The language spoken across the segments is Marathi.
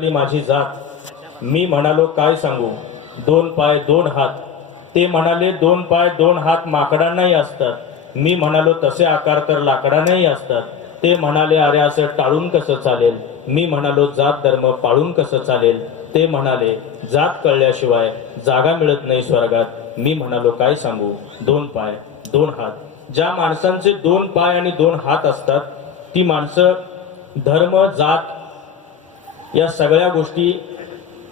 जन्मल्यातली माझी जात. मी म्हणालो काय सांगू? दोन पाय दोन हात. ते म्हणाले दोन पाय दोन हात माकडांनाही असतात. मी म्हणालो तसे आकार तर लाकडांनाही असतात. ते म्हणाले अरे असं टाळून कसं चालेल? मी म्हणालो जात धर्म पाळून कसं चालेल? ते म्हणाले जात कळल्याशिवाय जागा मिळत नाही स्वर्गात. मी म्हणालो काय सांगू? दोन पाय दोन हात. ज्या माणसांचे दोन पाय आणि दोन हात असतात ती माणसं धर्म जात या सगळ्या गोष्टी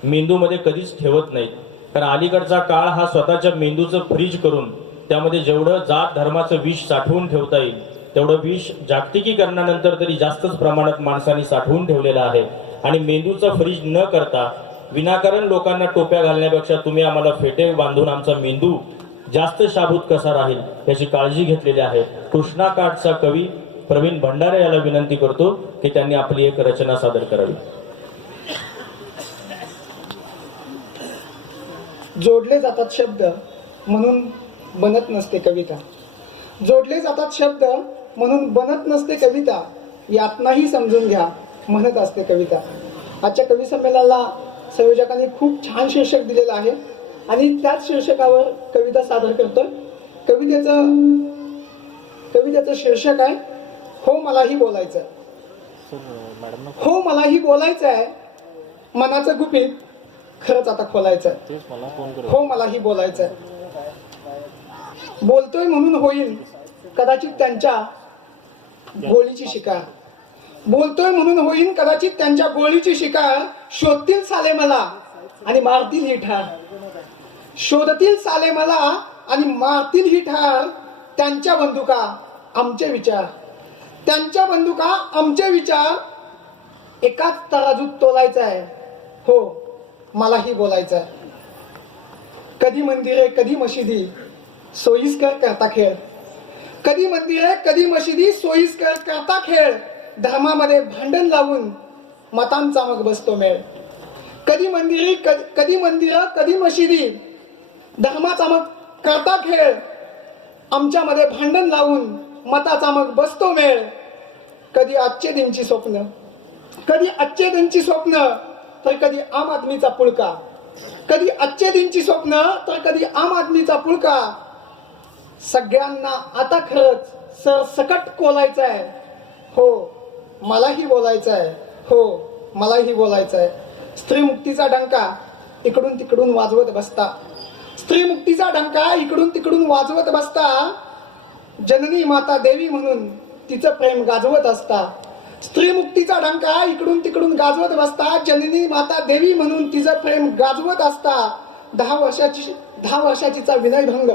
मेंदूमध्ये कधीच ठेवत नाहीत. कारण अलीकडचा काळ हा स्वतःच्या मेंदूचं फ्रीज करून त्यामध्ये जेवढं जात धर्माचं विष साठवून ठेवता येईल तेवढं विष जागतिकीकरणानंतर तरी जास्तच प्रमाणात माणसांनी साठवून ठेवलेलं आहे. आणि मेंदूचं फ्रीज न करता विनाकारण लोकांना टोप्या घालण्यापेक्षा तुम्ही आम्हाला फेटे बांधून आमचा मेंदू जास्त शाबूत कसा राहील याची काळजी घेतलेली आहे. कृष्णाकाठचा कवी प्रवीण भंडारे याला विनंती करतो की त्यांनी आपली एक रचना सादर करावी. जोडले जातात शब्द म्हणून बनत नसते कविता. जोडले जातात शब्द म्हणून बनत नसते कविता यातनाही समजून घ्या म्हणत असते कविता. आजच्या कवी संमेलनाला संयोजकांनी खूप छान शीर्षक दिलेलं आहे आणि त्याच शीर्षकावर कविता सादर करतोय. कवितेचं कवितेचं शीर्षक आहे हो मलाही बोलायचं हो मलाही बोलायचं आहे मनाचं गुपित खरंच आता खोलायचं हो मलाही बोलायचं आहे बोलतोय म्हणून होईल. कदाचित त्यांच्या गोळीची शिकार बोलतोय म्हणून होईल कदाचित त्यांच्या गोळीची शिकार शोधतील साले मला आणि मारतील ही ठार. शोधतील साले मला आणि मारतील ही ठार त्यांच्या बंदुका आमचे विचार. त्यांच्या बंदुका आमचे विचार एकाच तराजूत तोलायचा आहे हो. मलाही बोलायचं आहे कधी मंदिरे कधी मशिदी सोयीस्कर करता खेळ. कधी मंदिरे कधी मशिदी सोयीस्कर करता खेळ. धर्मामध्ये भांडण लावून मतांचा मग बसतो मेळ. कधी मंदिरी क- कधी मंदिरं कधी मशिदी धर्माचा मग करता खेळ. आमच्यामध्ये भांडण लावून मताचा मग बसतो मेळ. कधी आजचे दिनची स्वप्न कधी आजचे दिनची स्वप्न तर कधी आम आदमीचा पुळका. कधी आजचे दिनची स्वप्न तर कधी आम आदमीचा पुळका. सगळ्यांना आता खरंच सर सकट आहे हो मलाही बोलायचं आहे हो मलाही बोलायचं आहे स्त्री मुक्तीचा डंका इकडून तिकडून वाजवत बसता. स्त्री मुक्तीचा डंका इकडून तिकडून वाजवत बसता. जननी माता देवी म्हणून तिचं प्रेम गाजवत असता. स्त्री मुक्तीचा डंका इकडून तिकडून गाजवत बसता जननी माता देवी म्हणून तिचं प्रेम गाजवत असता. दहा वर्षाची दहा वर्षाचीचा विनयभंग.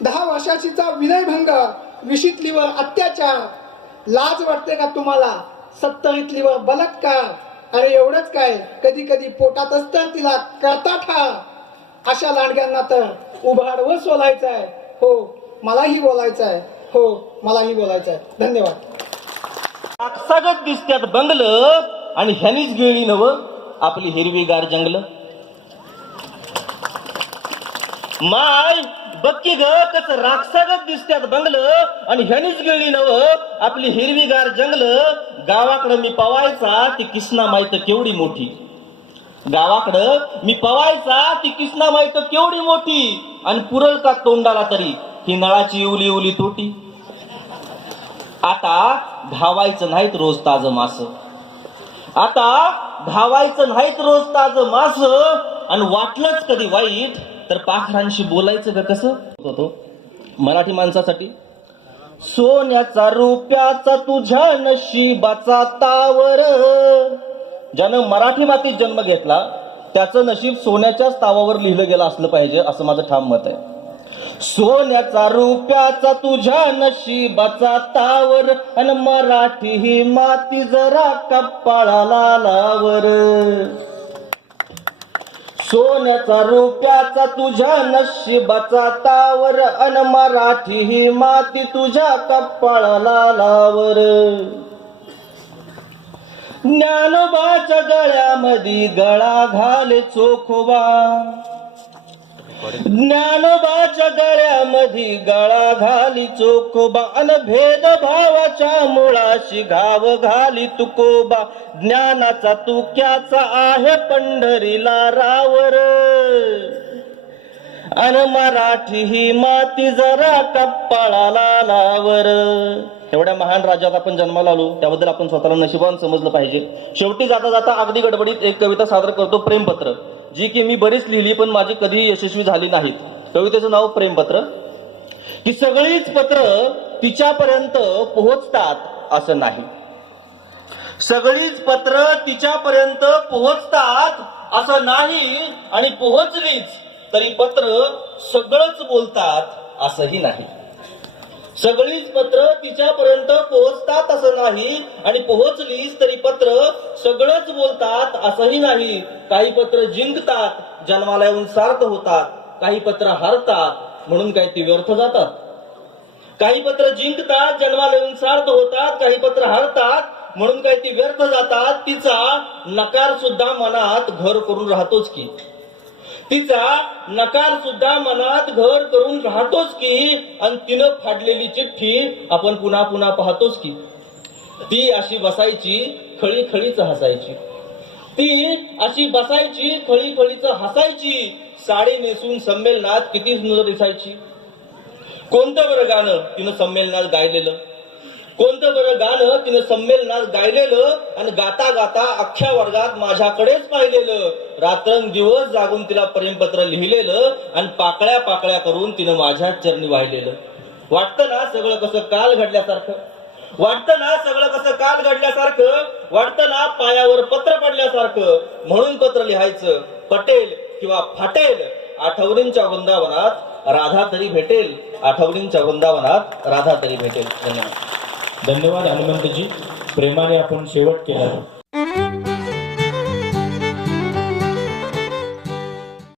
दहा वर्षाचीचा विनयभंग विशीतलीवर अत्याचार. लाज वाटते का तुम्हाला? सत्तरीतलीवर बलात्कार. अरे एवढंच काय कधी कधी पोटातच तर तिला करता ठा अशा लांडग्यांना तर उभाडवं सोलायचं आहे हो मलाही बोलायचं आहे हो मलाही बोलायचं आहे धन्यवाद. काकसागत दिसत्यात बंगल आणि ह्यानीच गिळली नव आपली हिरवीगार जंगल. माय बक्की ग कस राक्षागत दिसत्यात बंगल आणि ह्यानीच गिळली नव आपली हिरवीगार जंगल. गावाकडं मी पवायचा ती किसना माहीत केवढी मोठी. गावाकडं मी पवायचा ती किसना माहीत केवढी मोठी. आणि पुरल का तोंडाला तरी ही नळाची उली उली तोटी. आता धावायचं नाहीत रोज ताज मास. आता धावायचं नाहीत रोज ताज मास आणि वाटलंच कधी वाईट तर पाखरांशी बोलायचं का कसं? होतो मराठी माणसासाठी. सोन्याचा रुपयाचा तुझ्या नशिबाचा तावर. ज्यानं मराठी मातीत जन्म घेतला त्याचं नशीब सोन्याच्याच तावावर लिहिलं गेलं असलं पाहिजे असं माझं ठाम मत आहे. सोन्याचा रुपयाचा तुझ्या नशिबाचा तावर अन मराठी ही माती जरा कपाळाला लावर सोन्याचा रुपयाचा तुझ्या नशिबाचा तावर अन मराठी ही माती तुझ्या कपाळाला लावर ज्ञानोबाच्या गळ्यामध्ये गळा घाले चोखोबा. ज्ञानोबाच्या गळ्यामध्ये गळा घाली चोखोबा अन भेदभावाच्या मुळाशी घाव घाली तुकोबा. ज्ञानाचा तुक्याचा आहे पंढरीला रावर. अन मराठी ही माती जरा कप्पाळाला लावर. एवढ्या महान राज्यात आपण जन्माला आलो त्याबद्दल आपण स्वतःला नशिबान समजलं पाहिजे. शेवटी जाता जाता अगदी गडबडीत एक कविता सादर करतो प्रेमपत्र. जी की मी बरीच लिहिली पण माझी कधी यशस्वी झाली नाहीत. कवितेचं नाव प्रेमपत्र. की सगळीच पत्र तिच्यापर्यंत पोहोचतात असं नाही. सगळीच पत्र तिच्यापर्यंत पोहोचतात असं नाही आणि पोहोचलीच तरी पत्र सगळंच बोलतात असंही नाही. सगळीच पत्र तिच्यापर्यंत पोहोचतात असं नाही आणि पोहोचलीच तरी पत्र सगळंच बोलतात असंही नाही. काही पत्र जिंकतात जन्माला येऊन सार्थ होतात. काही पत्र हारतात म्हणून काही ती व्यर्थ जातात. काही पत्र जिंकतात जन्माला येऊन सार्थ होतात. काही पत्र हारतात म्हणून काही ती व्यर्थ जातात. तिचा नकार सुद्धा मनात घर करून राहतोच की. तिचा नकार सुद्धा मनात घर करून राहतोच की. आणि तिनं फाडलेली चिठ्ठी आपण पुन्हा पुन्हा पाहतोच की. ती अशी बसायची खळी खळीच हसायची. ती अशी बसायची खळी खळीच हसायची साडी नेसून संमेलनात किती सुंदर दिसायची. कोणतं बरं गाणं तिनं संमेलनात गायलेलं? कोणतं बरं गाणं तिनं संमेलनात गायलेलं आणि गाता गाता अख्ख्या वर्गात माझ्याकडेच पाहिलेलं? रात्रंदिवस जागून तिला प्रेमपत्र लिहिलेलं आणि पाकळ्या पाकळ्या करून तिनं माझ्या चरणी वाहिलेलं. वाटतं ना सगळं कसं काल घडल्यासारखं? वाटतं ना सगळं कसं काल घडल्यासारखं? वाटतं ना पायावर पत्र पडल्यासारखं? म्हणून पत्र लिहायचं. पटेल किंवा फाटेल आठवणींच्या वृंदावनात राधा तरी भेटेल. आठवणींच्या वृंदावनात राधा तरी भेटेल. धन्यवाद. धन्यवाद हनुमंतजी. प्रेमाने आपण शेवट केला.